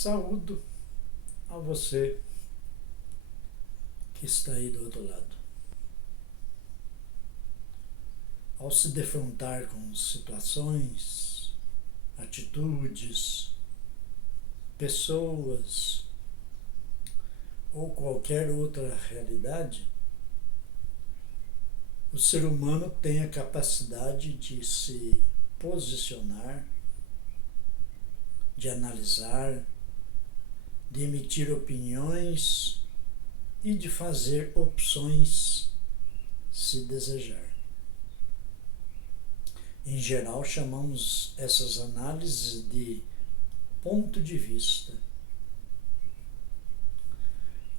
Saúdo a você que está aí do outro lado. Ao se defrontar com situações, atitudes, pessoas ou qualquer outra realidade, o ser humano tem a capacidade de se posicionar, de analisar, de emitir opiniões e de fazer opções, se desejar. Em geral, chamamos essas análises de ponto de vista.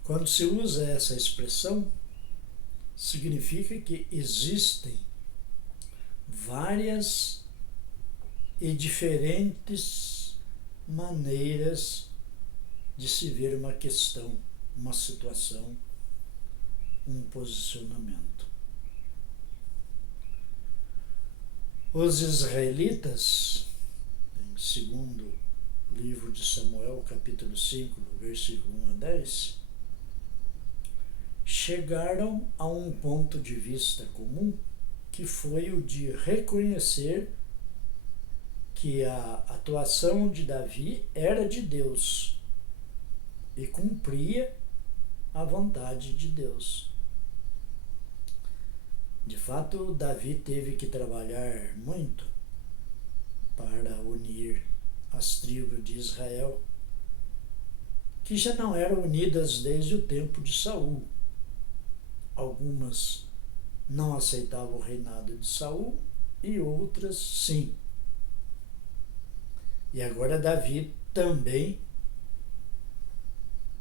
Quando se usa essa expressão, significa que existem várias e diferentes maneiras de se ver uma questão, uma situação, um posicionamento. Os israelitas, em segundo livro de Samuel, capítulo 5, versículo 1 a 10, chegaram a um ponto de vista comum que foi o de reconhecer que a atuação de Davi era de Deus e cumpria a vontade de Deus. De fato, Davi teve que trabalhar muito para unir as tribos de Israel, que já não eram unidas desde o tempo de Saul. Algumas não aceitavam o reinado de Saul e outras sim. E agora Davi também,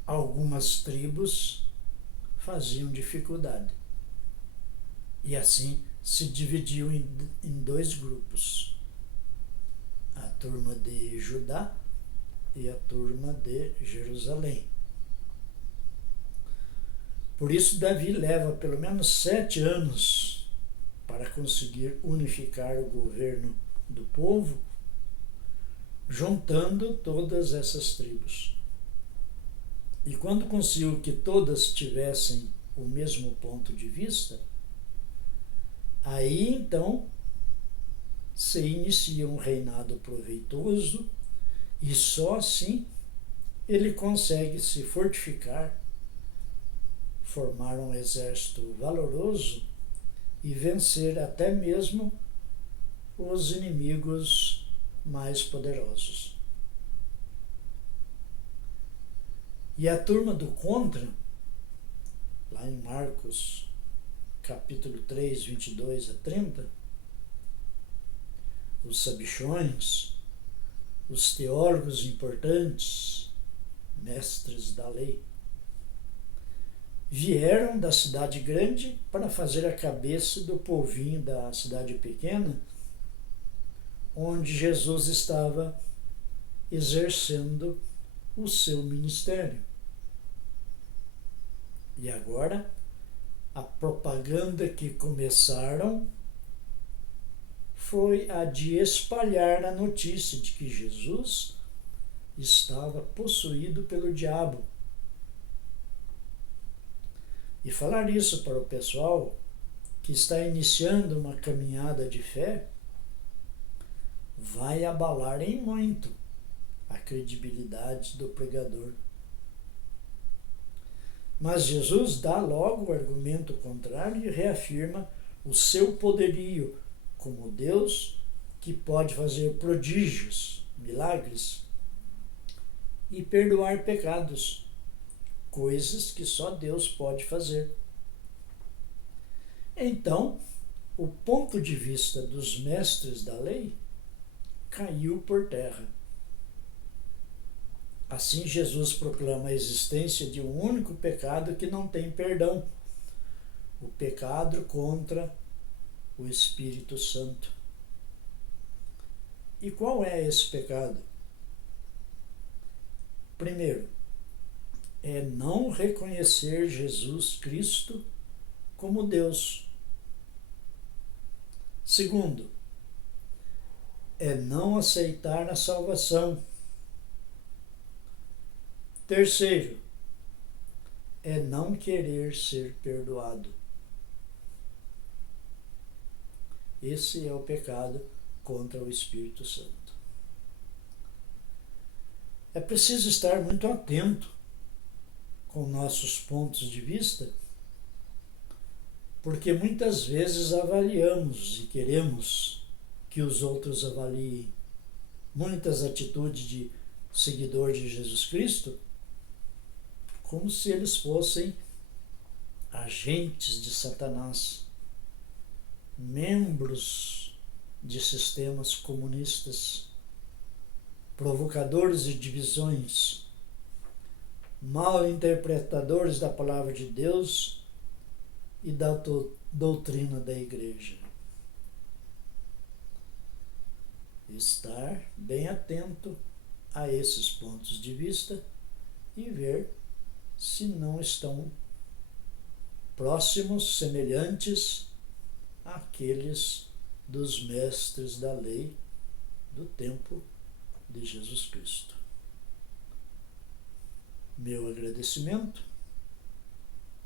algumas tribos faziam dificuldade. E assim se dividiu em dois grupos. A turma de Judá e a turma de Jerusalém. Por isso Davi leva pelo menos 7 anos para conseguir unificar o governo do povo, juntando todas essas tribos. E quando conseguiu que todas tivessem o mesmo ponto de vista, aí então se inicia um reinado proveitoso e só assim ele consegue se fortificar, formar um exército valoroso e vencer até mesmo os inimigos mais poderosos. E a turma do contra, lá em Marcos capítulo 3, 22 a 30, os sabichões, os teólogos importantes, mestres da lei, vieram da cidade grande para fazer a cabeça do povinho da cidade pequena, onde Jesus estava exercendo o seu ministério. E agora, a propaganda que começaram foi a de espalhar a notícia de que Jesus estava possuído pelo diabo. E falar isso para o pessoal que está iniciando uma caminhada de fé vai abalar em muito a credibilidade do pregador. Mas Jesus dá logo o argumento contrário e reafirma o seu poderio como Deus que pode fazer prodígios, milagres e perdoar pecados, coisas que só Deus pode fazer. Então, o ponto de vista dos mestres da lei caiu por terra. Assim, Jesus proclama a existência de um único pecado que não tem perdão: o pecado contra o Espírito Santo. E qual é esse pecado? Primeiro, é não reconhecer Jesus Cristo como Deus. Segundo, é não aceitar a salvação. Terceiro, é não querer ser perdoado. Esse é o pecado contra o Espírito Santo. É preciso estar muito atento com nossos pontos de vista, porque muitas vezes avaliamos e queremos que os outros avaliem muitas atitudes de seguidor de Jesus Cristo como se eles fossem agentes de Satanás, membros de sistemas comunistas, provocadores de divisões, mal interpretadores da palavra de Deus e da doutrina da igreja. Estar bem atento a esses pontos de vista e ver se não estão próximos, semelhantes àqueles dos mestres da lei do tempo de Jesus Cristo. Meu agradecimento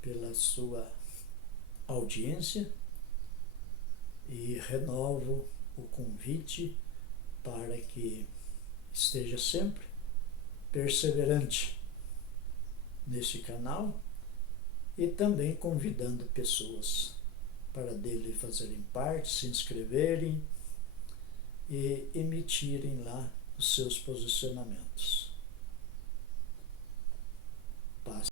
pela sua audiência e renovo o convite para que esteja sempre perseverante neste canal e também convidando pessoas para dele fazerem parte, se inscreverem e emitirem lá os seus posicionamentos. Paz.